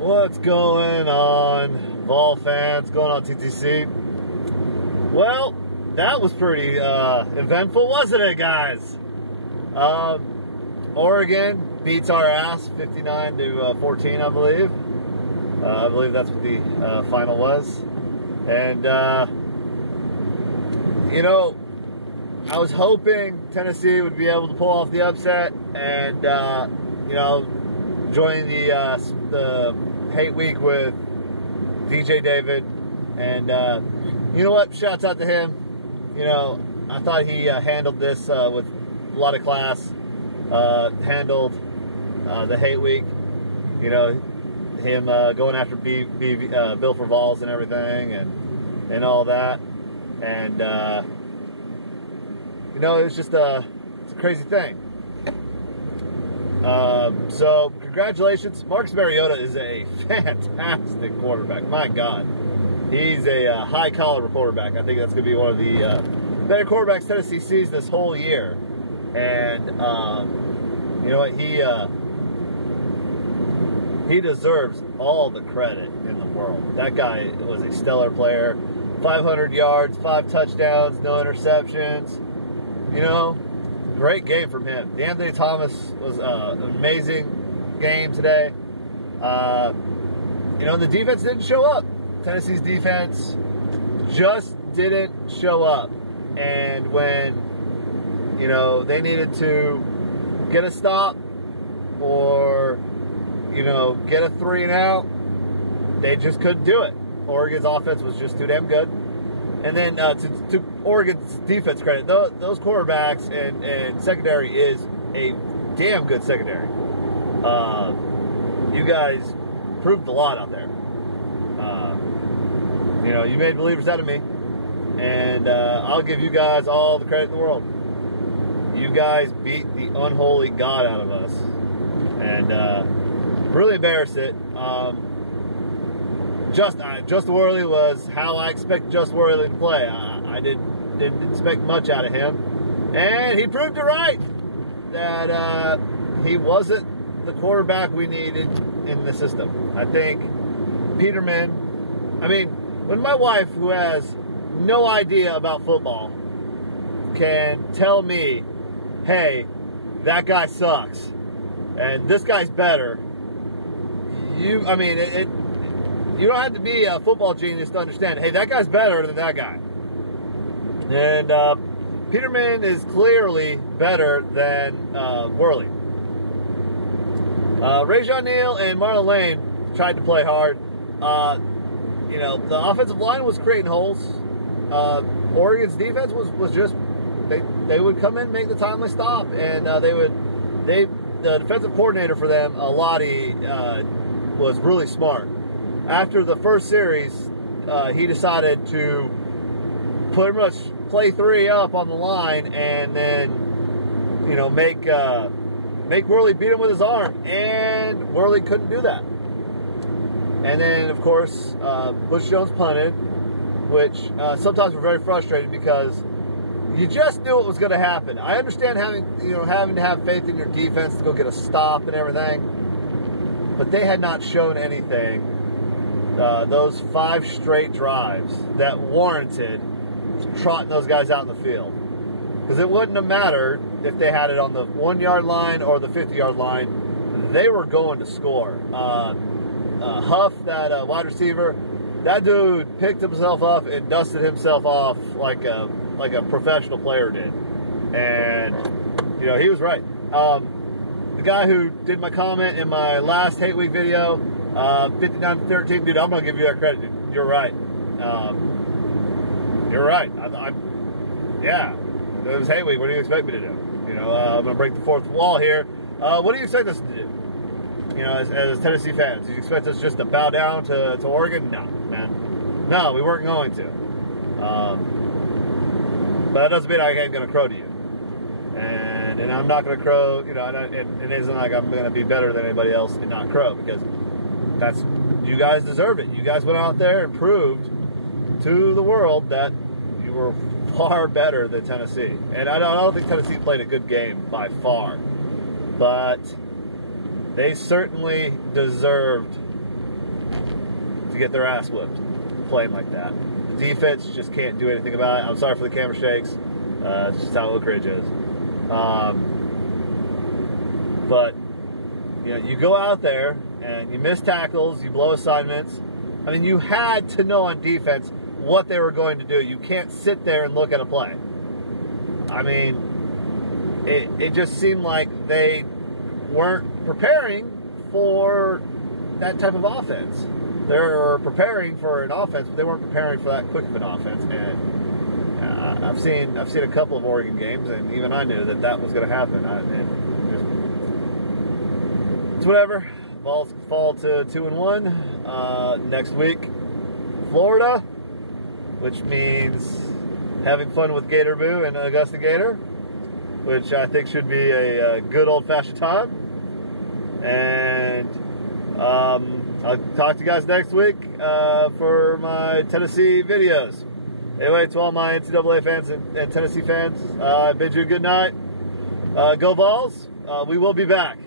What's going on, Vol fans? Going on, TTC? Well, that was pretty eventful, wasn't it, guys? Oregon beats our ass 59-14, I believe. I believe that's what the final was. And, you know, I was hoping Tennessee would be able to pull off the upset and, you know, join the hate week with DJ David. And, you know what? Shouts out to him. You know, I thought he handled this with a lot of class. Handled the hate week. You know, him going after Bill for Vols and everything and all that. And, you know, it was just it's a crazy thing. So, congratulations. Marcus Mariota is a fantastic quarterback. My God. He's a high-caliber quarterback. I think that's going to be one of the better quarterbacks Tennessee sees this whole year. And, you know what? He deserves all the credit in the world. That guy was a stellar player. 500 yards, 5 touchdowns, no interceptions. You know, great game from him. DeAnthony Thomas was an amazing game today. You know, the defense didn't show up. Tennessee's defense just didn't show up. And when, you know, they needed to get a stop or, you know, get a 3 and out, they just couldn't do it. Oregon's offense was just too damn good. And then to Oregon's defense credit, those quarterbacks and secondary is a damn good secondary. You guys proved a lot out there. You know, you made believers out of me. And I'll give you guys all the credit in the world. You guys beat the unholy God out of us. And really embarrassed it. Justin Worley was how I expected Justin Worley to play. I didn't expect much out of him. And he proved it right. That he wasn't the quarterback we needed in the system. I think Peterman, I mean, when my wife, who has no idea about football, can tell me, hey, that guy sucks, and this guy's better, you don't have to be a football genius to understand, hey, that guy's better than that guy. And Peterman is clearly better than Worley. Rajon Neal and Marlon Lane tried to play hard. You know, the offensive line was creating holes. Oregon's defense was just, they would come in, make the timely stop, and the defensive coordinator for them, Lottie, was really smart. After the first series, he decided to pretty much play 3 up on the line and then, you know, make Worley beat him with his arm, and Worley couldn't do that. And then, of course, Butch Jones punted, which sometimes we're very frustrated because you just knew it was going to happen. I understand having to have faith in your defense to go get a stop and everything, but they had not shown anything. Those 5 straight drives that warranted trotting those guys out in the field, because it wouldn't have mattered if they had it on the 1-yard line or the 50-yard line. They were going to score. Huff, that wide receiver, that dude picked himself up and dusted himself off like a professional player did. And, you know, he was right. The guy who did my comment in my last Hate Week video, 59-13, dude, I'm going to give you that credit, dude. You're right. You're right. Yeah, it was Hate Week. What do you expect me to do? You know, I'm going to break the fourth wall here. What do you expect us to do? You know, as Tennessee fans, did you expect us just to bow down to Oregon? No, man. No, we weren't going to. But that doesn't mean I ain't going to crow to you. And I'm not going to crow, you know, and it isn't like I'm going to be better than anybody else and not crow, because you guys deserved it. You guys went out there and proved to the world that you were far better than Tennessee. And I don't think Tennessee played a good game by far. But they certainly deserved get their ass whipped playing like that. The defense just can't do anything about it. I'm sorry for the camera shakes. It's just how Oak Ridge is. But you know, you go out there and you miss tackles, you blow assignments. I mean, you had to know on defense what they were going to do. You can't sit there and look at a play. I mean, it just seemed like they weren't preparing for that type of offense. They were preparing for an offense, but they weren't preparing for that quick of an offense. And I've seen a couple of Oregon games, and even I knew that was going to happen. It's whatever. Vols fall to 2-1 next week. Florida, which means having fun with Gator Boo and Augusta Gator, which I think should be a good old-fashioned time. And I'll talk to you guys next week for my Tennessee videos. Anyway, to all my NCAA fans and Tennessee fans, I bid you a good night. Go Vols. We will be back.